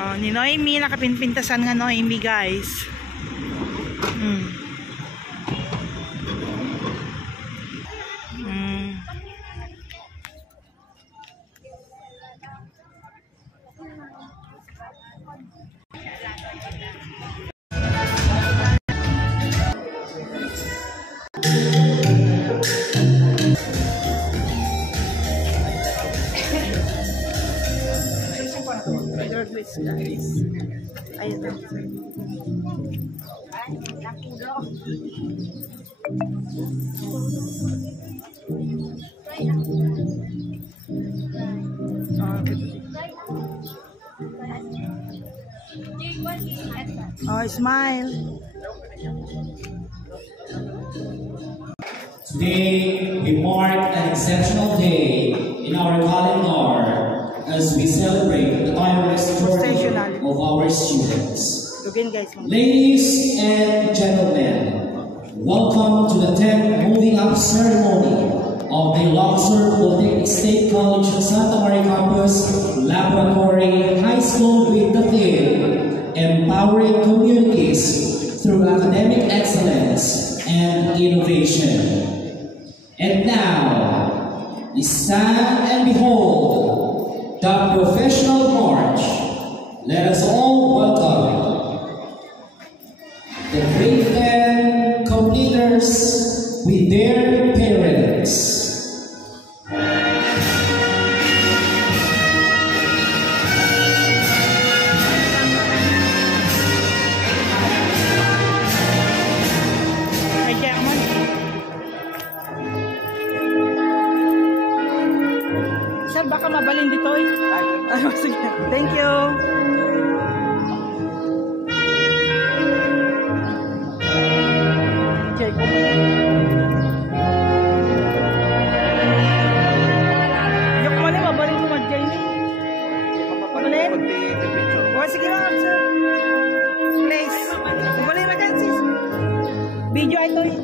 Oh, ni Noemi, nakapinpintasan nga Noemi, guys. Guys. Ayun na. Oh, smile. Today we mark an exceptional day in our calendar as we celebrate the tireless journey of our students. Ladies and gentlemen, welcome to the 10th moving up ceremony of the Luxor Polytechnic State College Santa Maria Campus Laboratory High School with the theme Empowering Communities Through Academic Excellence and Innovation. And now, stand and behold the professional march. Let us all welcome the grade 10 completers with their parents. Sir, baka mabalin dito eh. Sige. Thank you. Okay, yung kumali, mabalin ko mag-join eh. Mabalin? O, sige mga sir. Please. Mabalin mag-join sis. Video ito eh.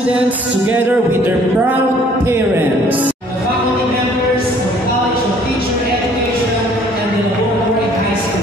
Students together with their proud parents. The faculty members of the College of Teacher Education and the Laboratory High School.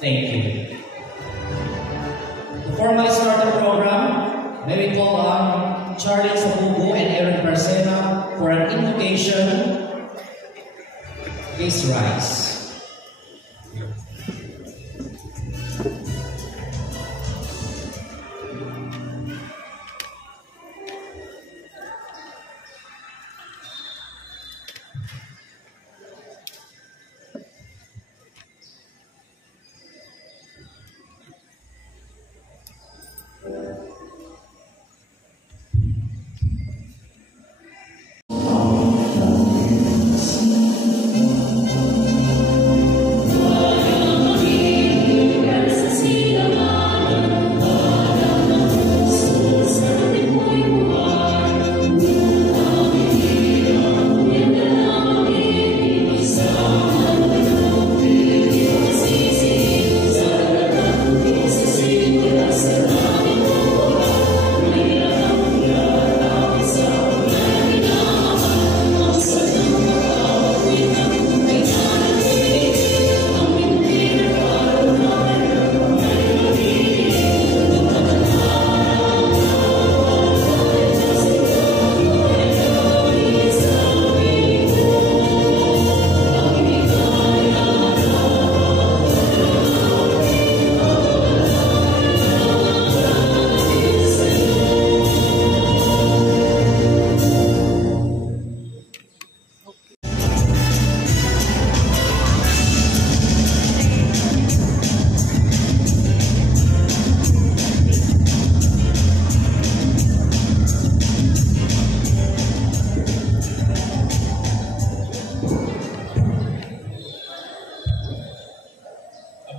Thank you. To formally start the program, may we call on Charlie Sabugo and Eric Barcena for an invocation. Please rise.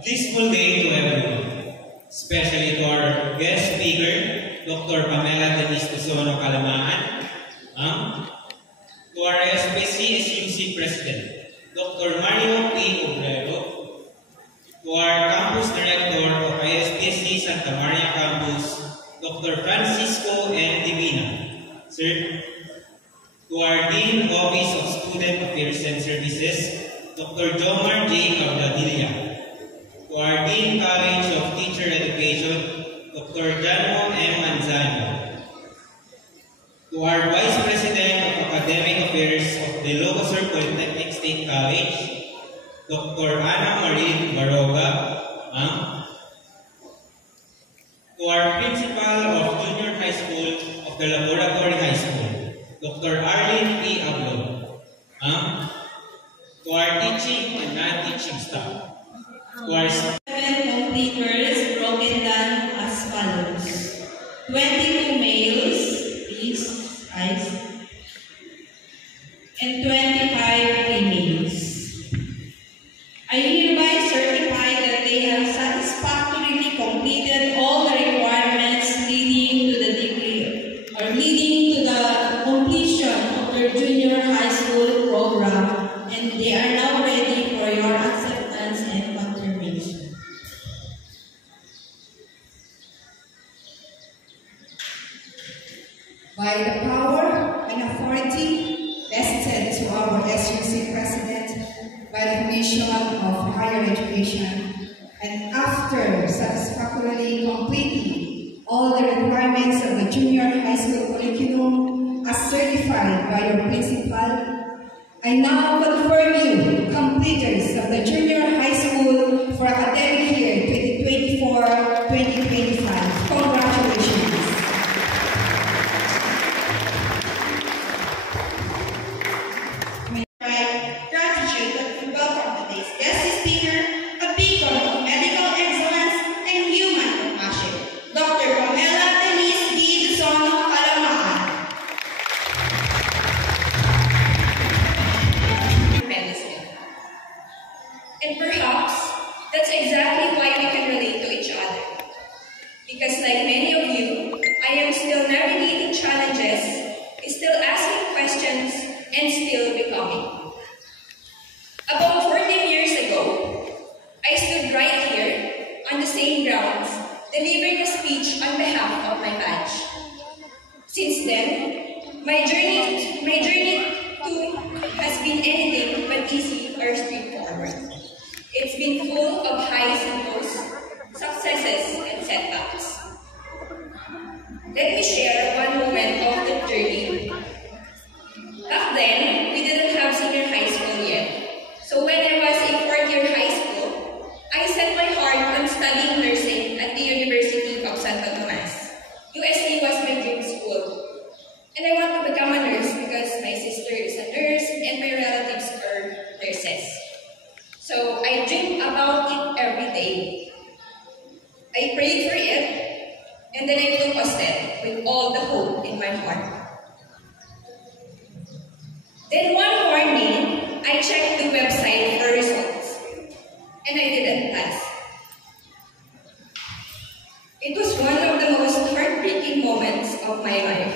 Blissful day to everyone, especially to our guest speaker, Dr. Pamela Denise Tusono Calamaan, to our SPC-SUC President, Dr. Mario P. Obrero, to our Campus Director of ISPSC Santa Maria Campus, Dr. Francisco N. Divina, Sir, to our Dean Office of Student Affairs and Services, Dr. Jomar J. Cabradilla, to our Dean College of Teacher Education, Dr. Janmo M. Manzano, to our Vice President of Academic Affairs of the Ilocos Polytechnic State College, Dr. Ana Marie Baroga, to our Principal of Junior High School of the Laboratory High School, Dr. Arlene P. Ablo, to our teaching and non-teaching staff, to our 7 completers broken down as follows: 22 males, please, eyes, and 25 by the power and authority vested to our SUC President by the Commission of Higher Education, and after satisfactorily completing all the requirements of the junior high school curriculum as certified by your principal, I now confirm you completers of the junior high school for academic year 2024-2025. Congratulations. Gratitude that we welcome today's guest speaker, a beacon of medical excellence and human compassion, Dr. Pamela Denise D. Dusono Calamacan. Medicine. And perhaps that's exactly why we can relate to each other. Because like many of you, I am still navigating challenges, still asking questions, and still becoming. About 14 years ago, I stood right here on the same grounds, delivering a speech on behalf of my batch. Since then, my journey too has been anything but easy or straightforward. It's been full of highs and lows, successes and setbacks. Let me share one moment of the journey. Back then, we didn't have senior high school yet. So when I was in fourth year high school, I set my heart on studying nursing at the University of Santo Tomas. UST was my dream school. And I want to become a nurse because my sister is a nurse and my relatives are nurses. So I dream about it every day. I prayed for it, and then I took a step with all the hope in my heart. Then one morning, I checked the website for results, and I didn't pass. It was one of the most heartbreaking moments of my life.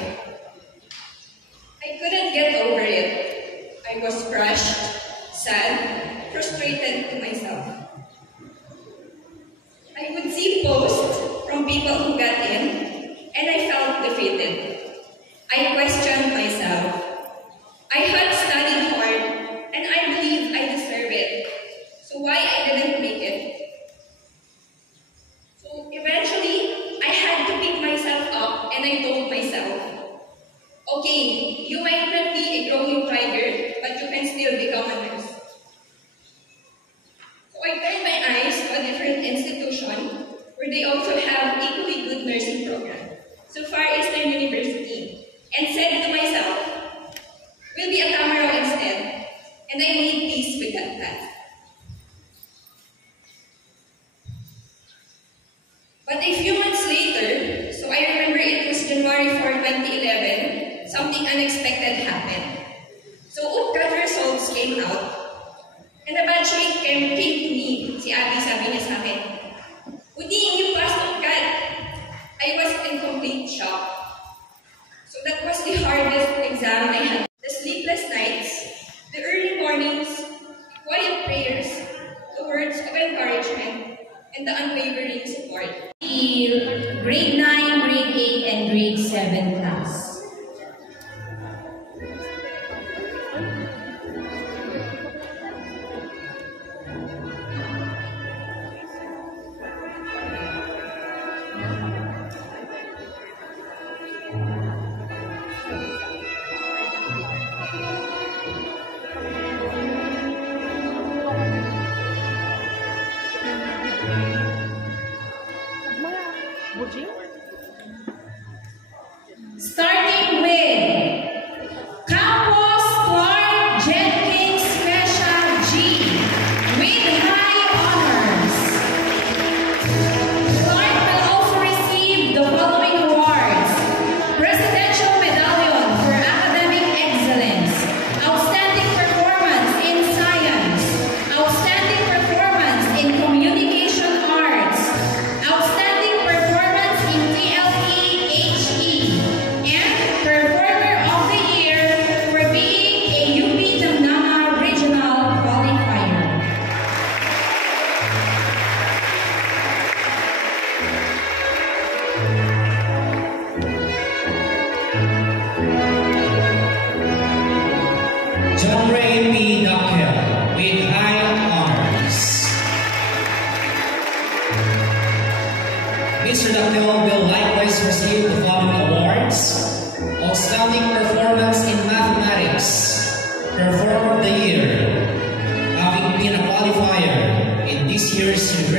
I couldn't get over it. I was crushed, sad, frustrated to myself. I would see posts from people who got in, and I felt defeated. I questioned myself. I had studied hard, and I believe I deserve it. So why I didn't make it? So eventually, I had to pick myself up, and I told myself, okay, you might not be a growing tiger, but you can still become a nurse. So I turned my eyes to a different institution where they also have equally good nursing program, so Far Eastern University, and said to myself, we'll be a Tamaraw instead, and I made peace with that path. But a few months later, so I remember it was January 4, 2011, something unexpected happened. So UTCAT results came out, and a batchmate came to me, si Abby, sabi niya sa akin, Uding, you passed UTCAT. I was in complete shock. So that was the hardest exam I had. The sleepless nights, the early mornings, the quiet prayers, the words of encouragement, and the unwavering support. Grade 9, grade 8, and grade 7 class. Starting with Campos Clark Jenkins Special G with high honors. Clark will also receive the following awards: Presidential Medallion for Academic Excellence, Outstanding Performance in Science, Outstanding Performance in Communication Arts, Outstanding Performance in TLE HE, and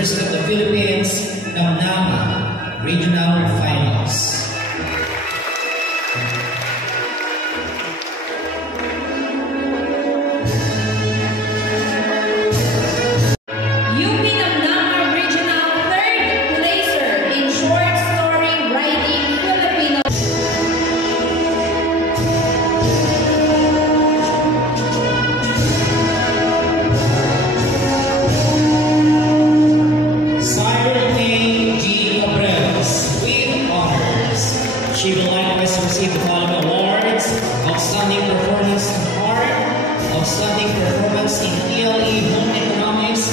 represent the Philippines Namnama Regional Finals. She will likewise receive the following awards: Outstanding Performance in Art, Outstanding Performance in ELE Home Economics,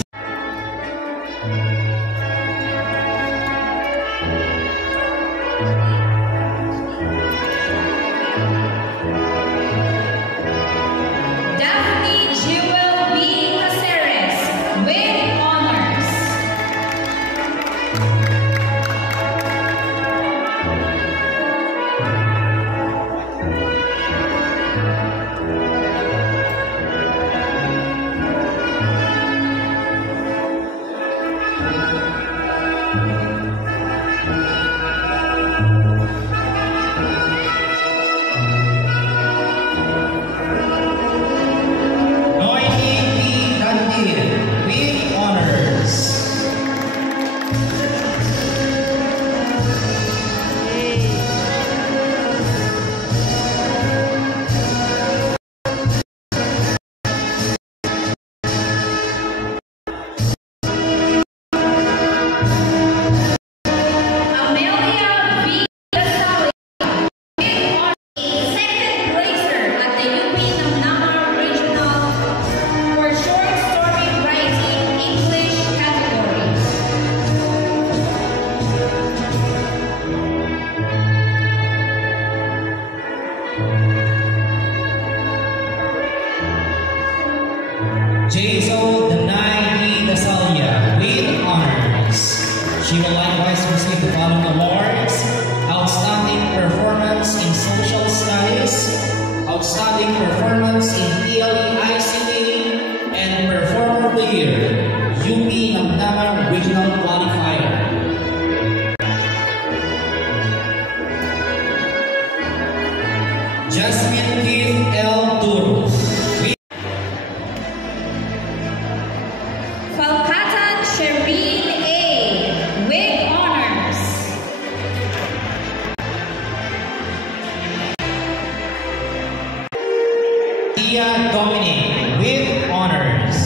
Daphne Jewel B. Caceres with honors. Jaisal Danai Dasalia with honors. She will likewise receive the following awards: Outstanding Performance in Social Studies, Outstanding Performance in ELE ICT, and Performer of the Year, UP Namnama Regional Qualifier. Jasmine Keith L. Duro. Falcatan Shereen A. with honors. Tia Dominic with honors.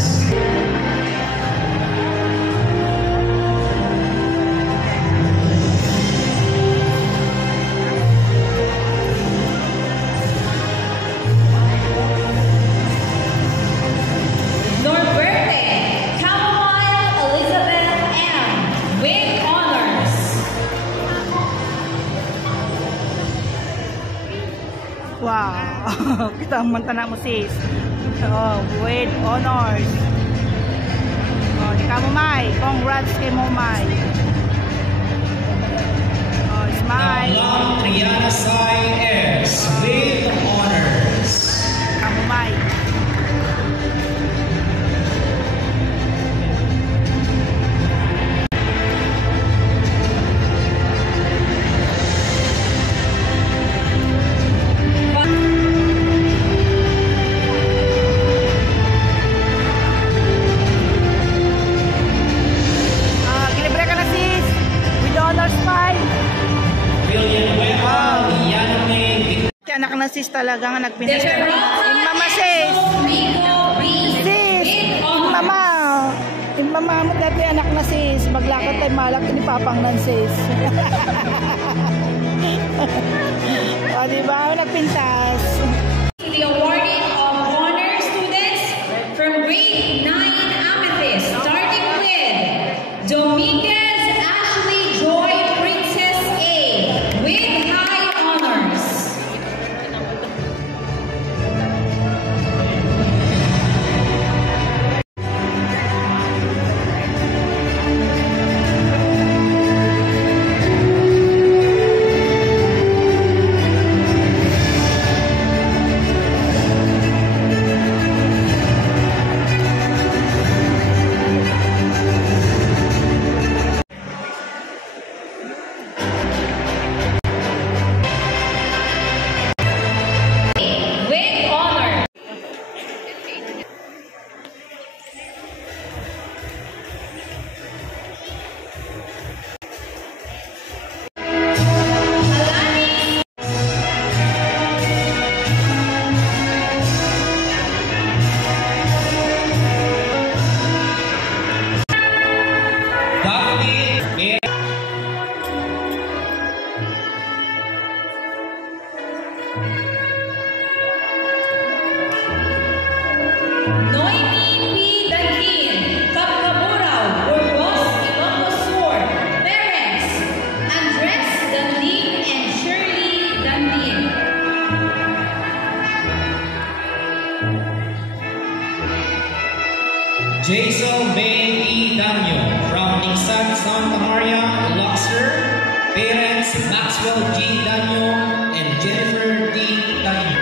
Norberte Chamomile Elizabeth M. with honors. Wow. Kita ang mantana mo sis. Oh, with honors. Oh, di ka Momay. Congrats kay Momay. Oh, smile. Now, Triana Sai S. with honors. Ka Momay. Gilibre ka na sis. With honors smile. William Weba, Yaname, Anak na sis talaga nga nagpintas. Deverata Yung mama sis. Rico Reed Sis. with Yung honors. mama. Yung mama mo dati anak na sis. Maglakad tayo malak ni papang nan sis. O diba? Nagpintas. To the awarding of honor students from grade 9 Amethyst, starting with Dominguez Ashley Joy Princess A with high honors. Noemi P. Dantin, Capcaburaw, Burgos, Ilocos Sur. Parents, Andres Dantin and Shirley Dantin. Jason May P. Danyo from Ningsat, Santa Maria, Luxor. Parents Maxwell G. Danyo and Jennifer D. Danyo.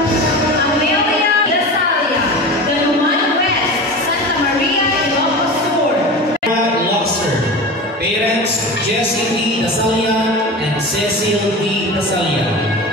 Amelia Dasalia, Galuman West, Santa Maria, Ilocos Sur. Luxor. Parents Jessie D. Dasalia and Cecil D. Dasalia.